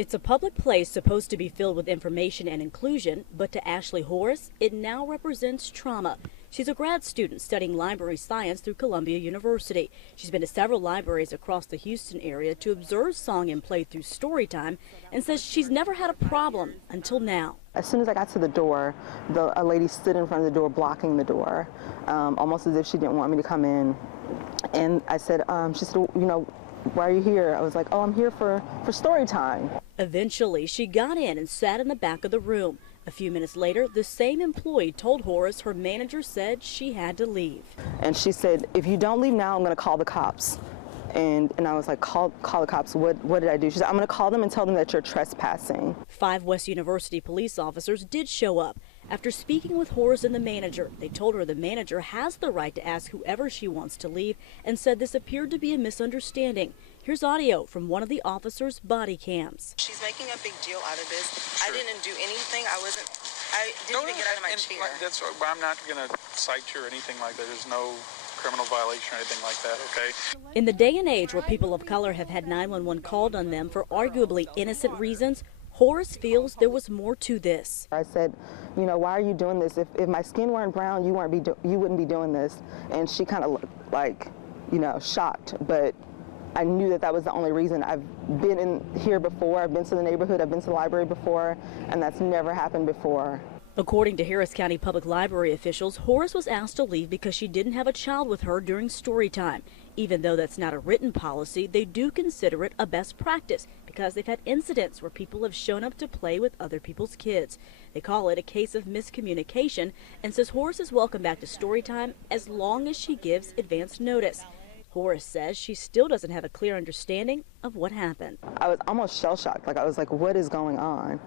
It's a public place supposed to be filled with information and inclusion, but to Ashley Horace, it now represents trauma. She's a grad student studying library science through Columbia University. She's been to several libraries across the Houston area to observe song and play through story time and says she's never had a problem until now. As soon as I got to the door, a lady stood in front of the door blocking the door, almost as if she didn't want me to come in. And I said, she said, you know, why are you here? I was like, oh, I'm here for story time. Eventually, she got in and sat in the back of the room. A few minutes later, the same employee told Horace her manager said she had to leave. And she said, if you don't leave now, I'm going to call the cops. And I was like, call the cops. What did I do? She said, I'm going to call them and tell them that you're trespassing. 5 West University police officers did show up. After speaking with Horace and the manager, they told her the manager has the right to ask whoever she wants to leave and said this appeared to be a misunderstanding. Here's audio from one of the officers' body cams. She's making a big deal out of this. Sure. I didn't do anything. I didn't even get out of my chair. That's, I'm not going to cite you or anything like that. There's no criminal violation or anything like that, okay? In the day and age where people of color have had 911 called on them for arguably innocent reasons, Horace feels there was more to this. I said, you know, why are you doing this? If my skin weren't brown, you wouldn't be doing this. And she kind of looked like, you know, shocked. But I knew that was the only reason. I've been in here before. I've been to the neighborhood. I've been to the library before, and that's never happened before. According to Harris County Public Library officials, Horace was asked to leave because she didn't have a child with her during story time. Even though that's not a written policy, they do consider it a best practice because they've had incidents where people have shown up to play with other people's kids. They call it a case of miscommunication and says Horace is welcome back to story time as long as she gives advance notice. Horace says she still doesn't have a clear understanding of what happened. I was almost shell-shocked. Like, I was like, what is going on?